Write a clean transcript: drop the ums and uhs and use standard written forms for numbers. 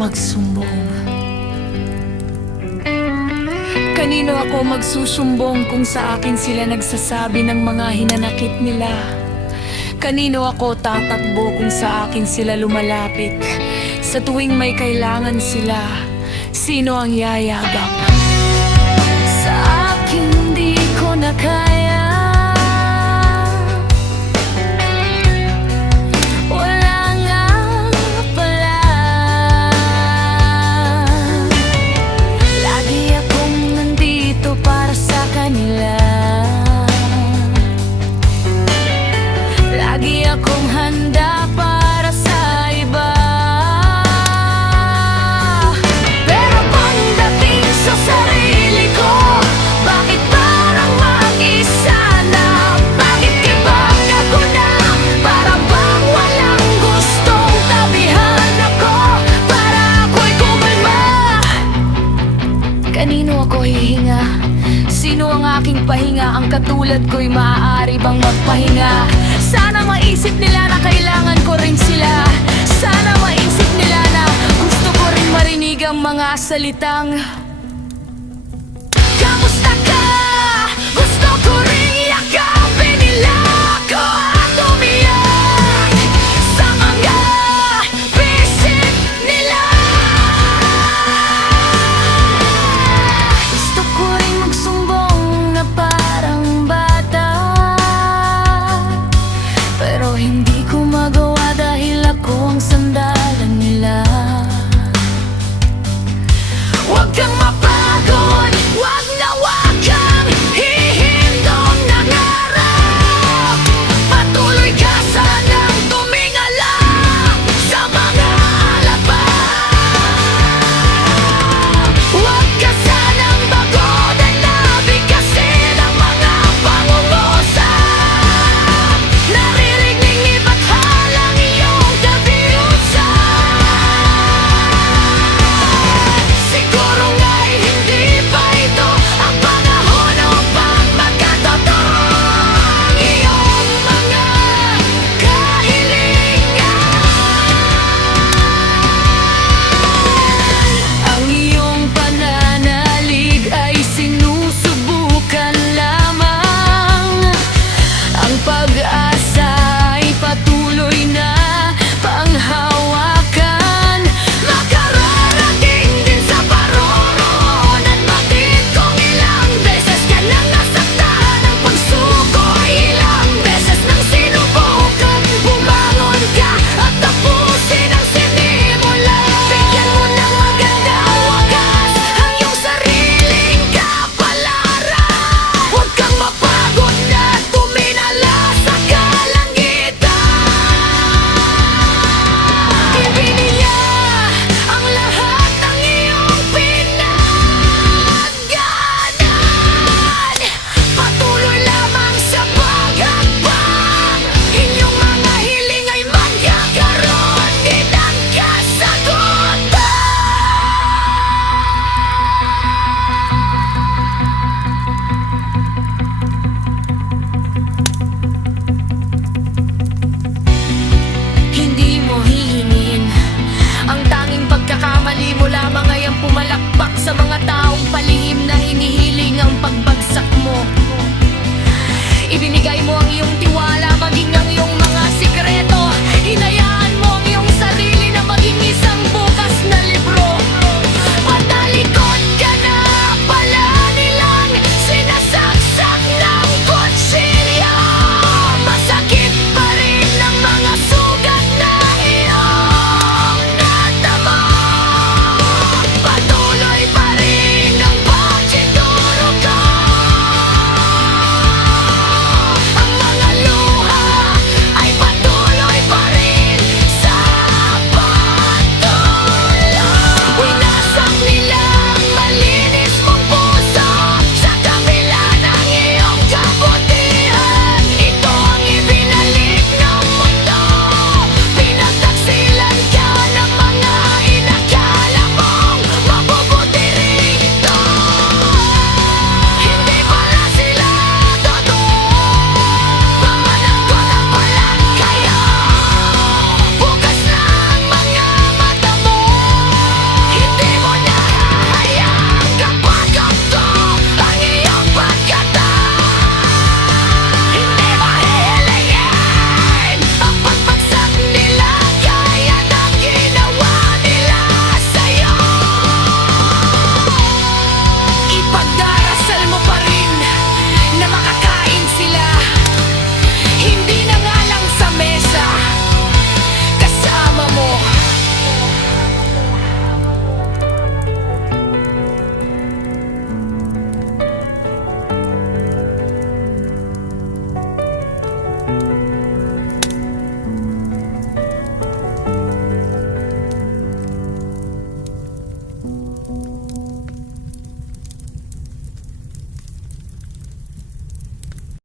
magsumbong? Kanino ako magsusumbong kung sa akin sila nagsasabi ng mga hinanakit nila? Kanino ako tatakbo kung sa akin sila lumalapit? Sa tuwing may kailangan sila, sino ang yayabang? Sa akin hindi ko na kaya, wala nga pala. Lagi akong nandito para sa kanila, lagi akong handa para sa iba. Pero pagdating sa sarili ko, bakit parang mag-isa na? Bakit kibag ako na? Para bang walang gustong tabihan ako, para ako'y kumalma. Kanino ako hihinga? Sino ang aking pahinga? Ang katulad ko'y maaari bang magpahinga? Sana maisip nila na kailangan ko rin sila. Sana maisip nila na gusto ko rin marinig ang mga salitang